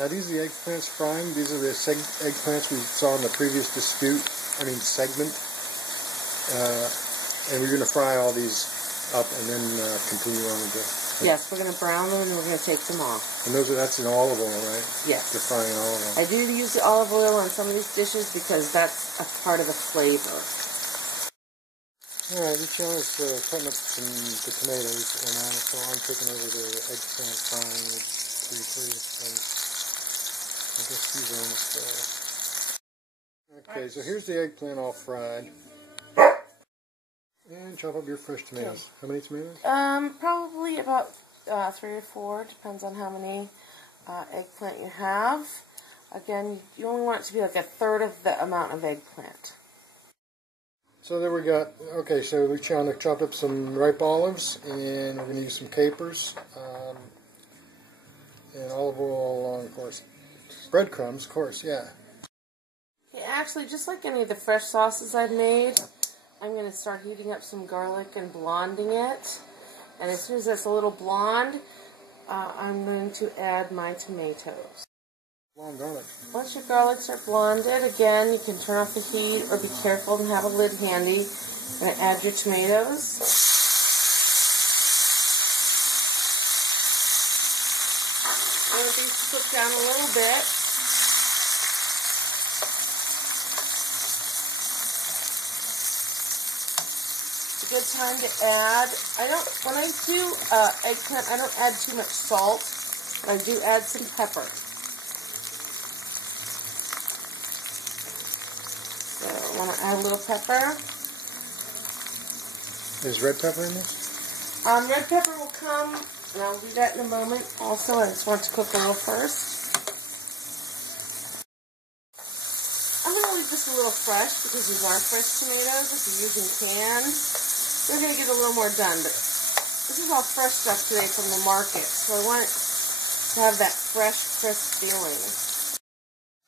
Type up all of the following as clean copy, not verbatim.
Now these are the eggplants frying. These are the eggplants we saw in the previous segment. And we're going to fry all these up and then continue on with the... Yes, we're going to brown them and we're going to take them off. And that's in olive oil, right? Yes. You're frying olive oil. I do use the olive oil on some of these dishes because that's a part of the flavor. Alright, Luciana's cutting up the tomatoes, and so I'm taking over the eggplant frying briefly, and I guess these are almost there. Okay, so here's the eggplant all fried. And chop up your fresh tomatoes. How many tomatoes? Probably about 3 or 4, depends on how many eggplant you have. Again, you only want it to be like 1/3 of the amount of eggplant. So there we got, okay, so Luciana chopped up some ripe olives, and we're going to use some capers, and olive oil along, of course. Breadcrumbs, of course, yeah. Okay, actually, just like any of the fresh sauces I've made, I'm going to start heating up some garlic and blonding it. And as soon as it's a little blonde, I'm going to add my tomatoes. Blonde garlic. Once your garlics are blonded, again, you can turn off the heat or be careful and have a lid handy. I'm going to add your tomatoes. I want these to cook down a little bit. It's a good time to add. When I do eggplant, I don't add too much salt, but I do add some pepper. So I want to add a little pepper. Is red pepper in this? Red pepper will come, and I'll do that in a moment. Also, I just want to cook a little first. I'm going to leave this a little fresh because these are fresh tomatoes. If you're using canned, they're going to get a little more done. But this is all fresh stuff today from the market, so I want it to have that fresh, crisp feeling.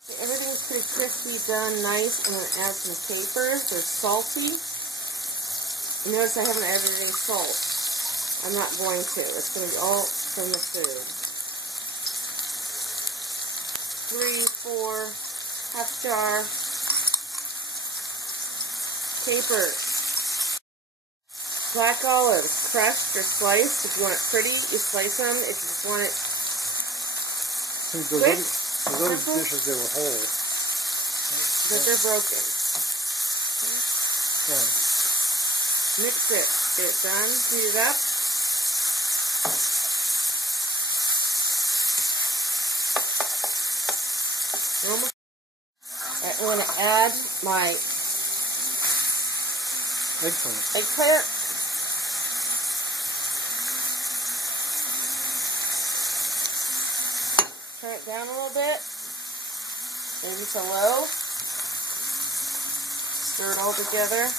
So everything's pretty crispy, done, nice. I'm going to add some capers. They're salty. You notice I haven't added any salt. I'm not going to. It's going to be all from the food. 3, 4, half jar. Capers. Black olives, crushed or sliced. If you want it pretty, you slice them. If you just want it quick, those other dishes, they were whole. but they're broken. Right. Mix it. Get it done. Heat it up. I'm going to add my eggplant. Turn it down a little bit. Maybe to low. Stir it all together.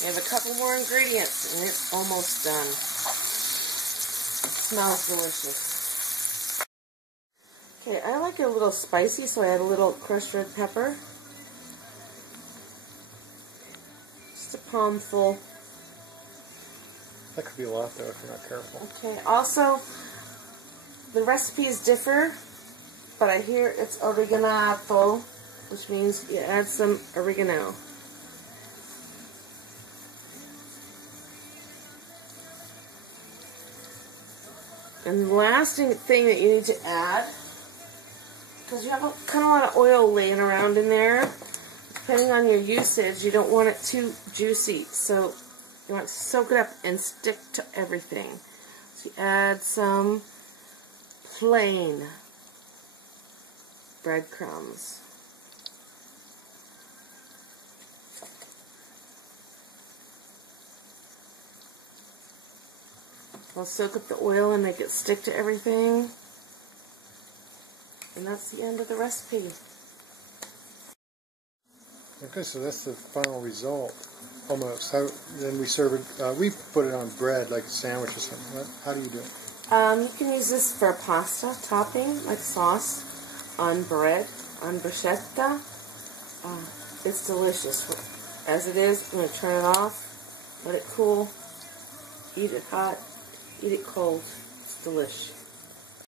We have a couple more ingredients and it's almost done. It smells delicious. Okay, I like it a little spicy, so I add a little crushed red pepper. Just a palmful. That could be a lot though if you're not careful. Okay, also, the recipes differ, but I hear it's oreganato, which means you add some oregano. And the last thing that you need to add, because you have kind of a lot of oil laying around in there, depending on your usage, you don't want it too juicy, so you want to soak it up and stick to everything. So you add some plain breadcrumbs. I'll soak up the oil and make it stick to everything. And that's the end of the recipe. Okay, so that's the final result. Almost. Then we serve it, we put it on bread like a sandwich or something. How do you do it? You can use this for a pasta topping, like sauce, on bread, on bruschetta. It's delicious. As it is, I'm going to turn it off, let it cool, Eat it hot, eat it cold. It's delish.